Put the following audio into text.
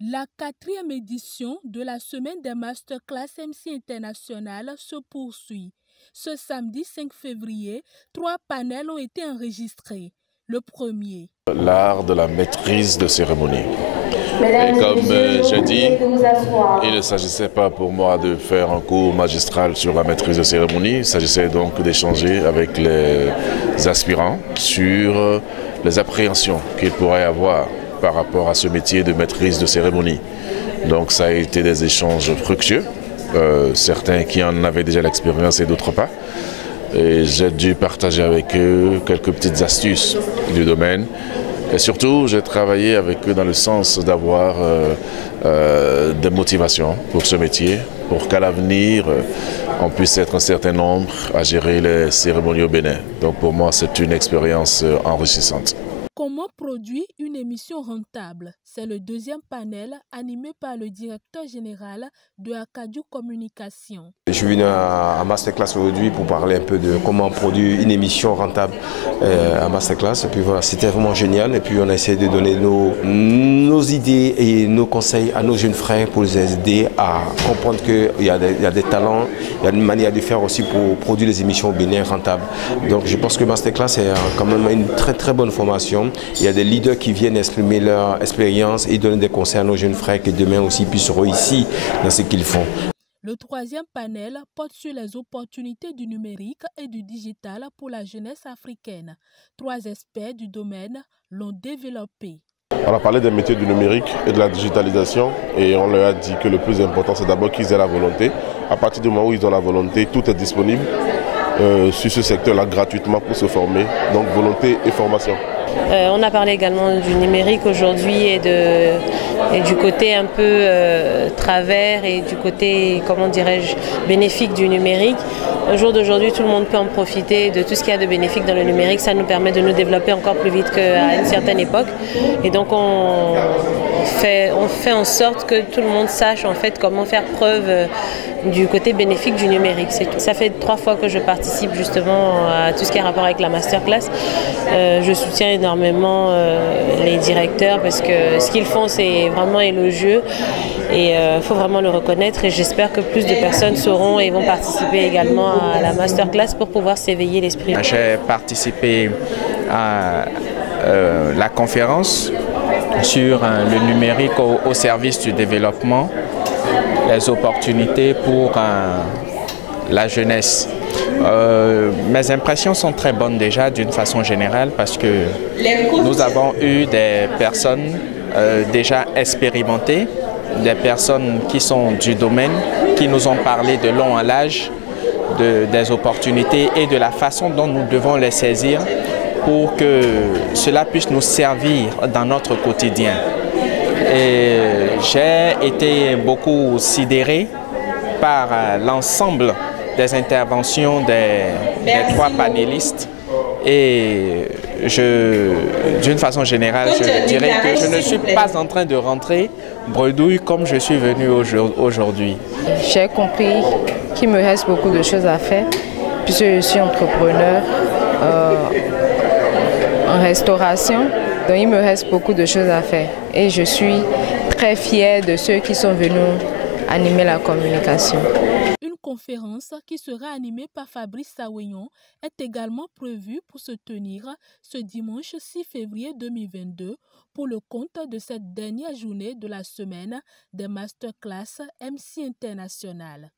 La 4e édition de la semaine des masterclass MC International se poursuit. Ce samedi 5 février, 3 panels ont été enregistrés. Le premier. L'art de la maîtrise de cérémonie. Et comme j'ai dit, il ne s'agissait pas pour moi de faire un cours magistral sur la maîtrise de cérémonie. Il s'agissait donc d'échanger avec les aspirants sur les appréhensions qu'ils pourraient avoir par rapport à ce métier de maîtrise de cérémonie. Donc ça a été des échanges fructueux, certains qui en avaient déjà l'expérience et d'autres pas. Et j'ai dû partager avec eux quelques petites astuces du domaine. Et surtout, j'ai travaillé avec eux dans le sens d'avoir des motivations pour ce métier, pour qu'à l'avenir, on puisse être un certain nombre à gérer les cérémonies au Bénin. Donc pour moi, c'est une expérience enrichissante. Comment produire une émission rentable? C'est le deuxième panel animé par le directeur général de Acadiou Communication. Je suis venu à Masterclass aujourd'hui pour parler un peu de comment produire une émission rentable à Masterclass. Et puis voilà, c'était vraiment génial. Et puis on a essayé de donner nos idées et nos conseils à nos jeunes frères pour les aider à comprendre qu'il y a des talents, il y a une manière de faire aussi pour produire des émissions au Bénin rentables. Donc je pense que Masterclass est quand même une très bonne formation. Il y a des leaders qui viennent exprimer leur expérience et donner des conseils à nos jeunes frères qui demain aussi puissent réussir dans ce qu'ils font. Le troisième panel porte sur les opportunités du numérique et du digital pour la jeunesse africaine. 3 experts du domaine l'ont développé. On a parlé des métiers du numérique et de la digitalisation et on leur a dit que le plus important c'est d'abord qu'ils aient la volonté. À partir du moment où ils ont la volonté, tout est disponible sur ce secteur-là gratuitement pour se former. Donc volonté et formation. On a parlé également du numérique aujourd'hui et du côté un peu travers et du côté, comment dirais-je, bénéfique du numérique. Au jour d'aujourd'hui, tout le monde peut en profiter de tout ce qu'il y a de bénéfique dans le numérique. Ça nous permet de nous développer encore plus vite qu'à une certaine époque. Et donc on fait en sorte que tout le monde sache en fait comment faire preuve du côté bénéfique du numérique. Ça fait 3 fois que je participe justement à tout ce qui a rapport avec la masterclass. Je soutiens énormément les directeurs parce que ce qu'ils font c'est vraiment élogieux et il faut vraiment le reconnaître et j'espère que plus de personnes sauront et vont participer également à la masterclass pour pouvoir s'éveiller l'esprit. J'ai participé à la conférence sur le numérique au service du développement, les opportunités pour la jeunesse. Mes impressions sont très bonnes déjà d'une façon générale parce que nous avons eu des personnes déjà expérimentées, des personnes qui sont du domaine, qui nous ont parlé de long à large des opportunités et de la façon dont nous devons les saisir pour que cela puisse nous servir dans notre quotidien. Et j'ai été beaucoup sidéré par l'ensemble des interventions des 3 panélistes et d'une façon générale, je dirais que je ne suis pas en train de rentrer bredouille comme je suis venu aujourd'hui. J'ai compris qu'il me reste beaucoup de choses à faire puisque je suis entrepreneur en restauration, donc il me reste beaucoup de choses à faire et je suis très fière de ceux qui sont venus animer la communication. Une conférence qui sera animée par Fabrice Saouignon est également prévue pour se tenir ce dimanche 6 février 2022 pour le compte de cette dernière journée de la semaine des masterclass MC International.